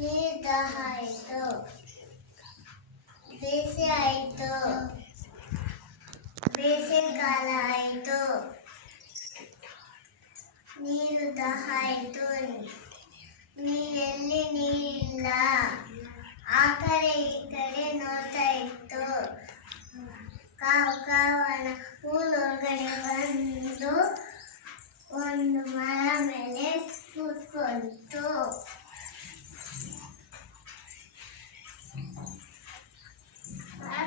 ನೀರು ದಾಹ ಆಯಿತು, ಬೇಸಿಗೆ ಆಯಿತು, ಬೇಸಿಗೆಗಾಲ ಆಯಿತು, ನೀರು ದಾಹ ಆಯಿತು, ನೀರೆಲ್ಲಿ ನೀರಿಲ್ಲ, ಆ ಕಡೆ ಈ ಕಡೆ ನೋಡ್ತಾ ಇತ್ತು. ಕಾವು ಕಾವನ ಊರೊಳಗಡೆ ಬಂದು ಒಂದು ಮರ ಮೇಲೆ ಕೂತ್ಕೊಳ್ತು. ಆ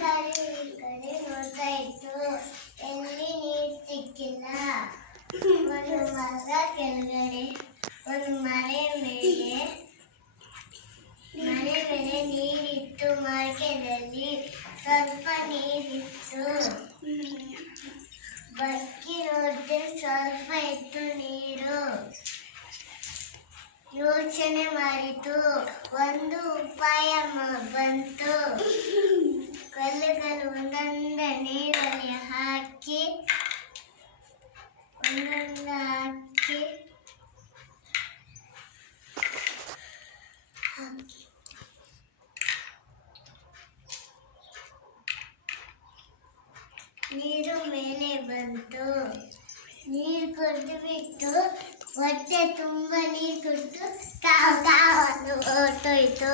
ಕಡೆ ಈ ಕಡೆ ನೋಡ್ತಾ ಇತ್ತು, ಎಲ್ಲಿ ನೀರು ಸಿಕ್ಕಿಲ್ಲ. ಒಂದು ಮರ ಕೆಳಗಡೆ ಒಂದು ಮನೆ ಮೇಲೆ ನೀರಿತ್ತು. ಮರದಲ್ಲಿ ಸ್ವಲ್ಪ ನೀರಿತ್ತು. ಬಗ್ಗಿ ನೋಡಿದ್ರೆ ಸ್ವಲ್ಪ ಇತ್ತು ನೀರು. ಯೋಚನೆ ಮಾಡಿತು, ಒಂದು ಉಪಾಯ ಬಂತು. ಕಲ್ಲುಗಳು ಒಂದೊಂದೇ ನೀರಲ್ಲಿ ಹಾಕಿ ನೀರು ಮೇಲೆ ಬಂತು. ನೀರು ಕುಡಿದು ಬಿಟ್ಟು ಹೊಟ್ಟೆ ತುಂಬ ನೀರು ಕುಡಿದು ಕಾವು ಕಾವನ್ನು ಹೊರಟೋಯ್ತು.